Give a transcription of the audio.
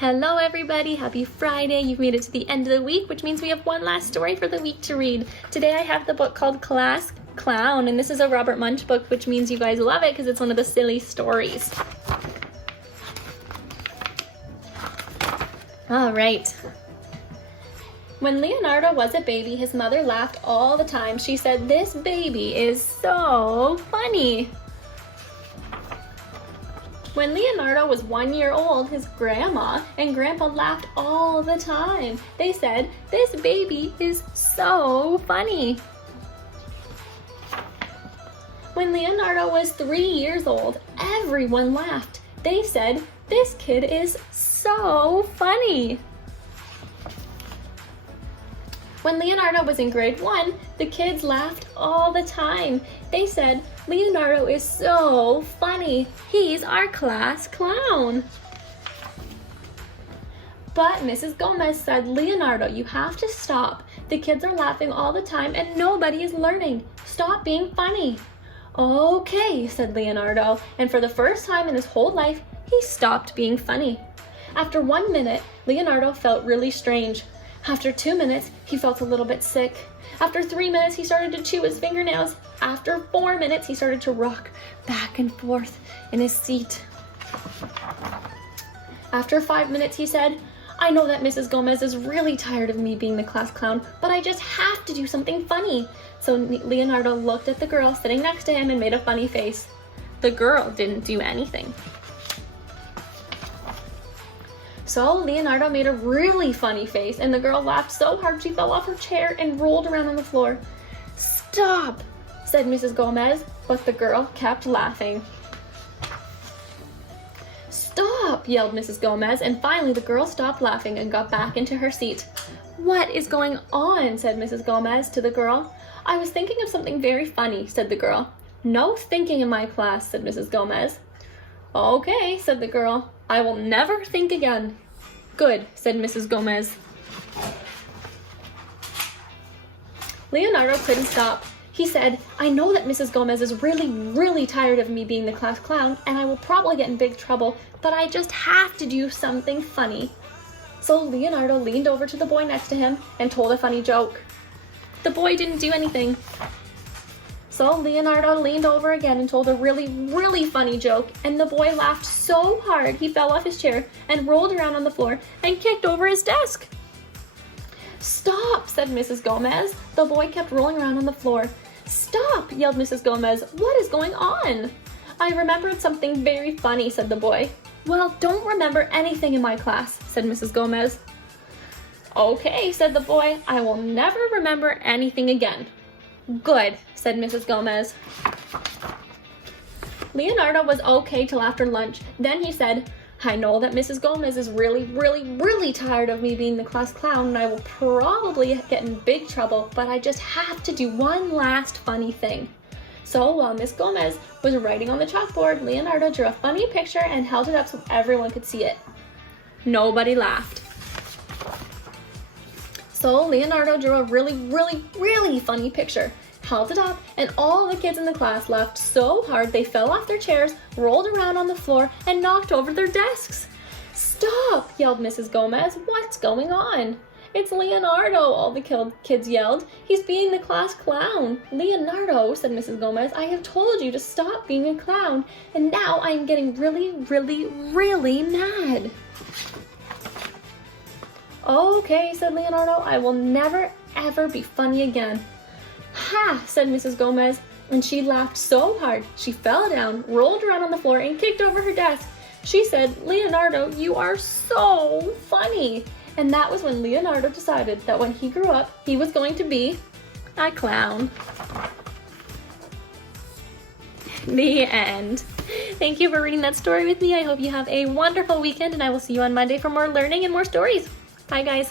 Hello everybody, happy Friday. You've made it to the end of the week, which means we have one last story for the week to read. Today I have the book called Class Clown, and this is a Robert Munsch book, which means you guys love it because it's one of the silly stories. All right. When Leonardo was a baby, his mother laughed all the time. She said, "This baby is so funny." When Leonardo was 1 year old, his grandma and grandpa laughed all the time. They said, "This baby is so funny." When Leonardo was 3 years old, everyone laughed. They said, "This kid is so funny." When Leonardo was in grade 1, the kids laughed all the time. They said, "Leonardo is so funny. He's our class clown." But Mrs. Gomez said, "Leonardo, you have to stop. The kids are laughing all the time and nobody is learning. Stop being funny." "Okay," said Leonardo, and for the first time in his whole life, he stopped being funny. After 1 minute, Leonardo felt really strange. After 2 minutes, he felt a little bit sick. After 3 minutes, he started to chew his fingernails. After 4 minutes, he started to rock back and forth in his seat. After 5 minutes, he said, "I know that Mrs. Gomez is really tired of me being the class clown, but I just have to do something funny." So Leonardo looked at the girl sitting next to him and made a funny face. The girl didn't do anything. So Leonardo made a really funny face, and the girl laughed so hard she fell off her chair and rolled around on the floor. "Stop," said Mrs. Gomez, but the girl kept laughing. "Stop," yelled Mrs. Gomez, and finally the girl stopped laughing and got back into her seat. "What is going on?" said Mrs. Gomez to the girl. "I was thinking of something very funny," said the girl. "No thinking in my class," said Mrs. Gomez. "Okay," said the girl. "I will never think again." "Good," said Mrs. Gomez. Leonardo couldn't stop. He said, "I know that Mrs. Gomez is really tired of me being the class clown, and I will probably get in big trouble, but I just have to do something funny." So Leonardo leaned over to the boy next to him and told a funny joke. The boy didn't do anything. So Leonardo leaned over again and told a really funny joke, and the boy laughed so hard he fell off his chair and rolled around on the floor and kicked over his desk. "Stop," said Mrs. Gomez. The boy kept rolling around on the floor. "Stop," yelled Mrs. Gomez. "What is going on?" "I remembered something very funny," said the boy. "Well, don't remember anything in my class," said Mrs. Gomez. "Okay," said the boy. "I will never remember anything again." "Good," said Mrs. Gomez. Leonardo was okay till after lunch. Then he said, "I know that Mrs. Gomez is really tired of me being the class clown, and I will probably get in big trouble, but I just have to do one last funny thing." So while Miss Gomez was writing on the chalkboard, Leonardo drew a funny picture and held it up so everyone could see it. Nobody laughed. So Leonardo drew a really funny picture, held it up, and all the kids in the class laughed so hard they fell off their chairs, rolled around on the floor, and knocked over their desks. "Stop," yelled Mrs. Gomez. "What's going on?" "It's Leonardo," all the kids yelled. "He's being the class clown." "Leonardo," said Mrs. Gomez, "I have told you to stop being a clown, and now I am getting really mad." "Okay," said Leonardo, "I will never ever be funny again." "Ha," said Mrs. Gomez, and she laughed so hard she fell down, rolled around on the floor, and kicked over her desk. She said, "Leonardo, you are so funny." And that was when Leonardo decided that when he grew up, he was going to be a clown. The end. Thank you for reading that story with me. I hope you have a wonderful weekend, and I will see you on Monday for more learning and more stories. Bye, guys.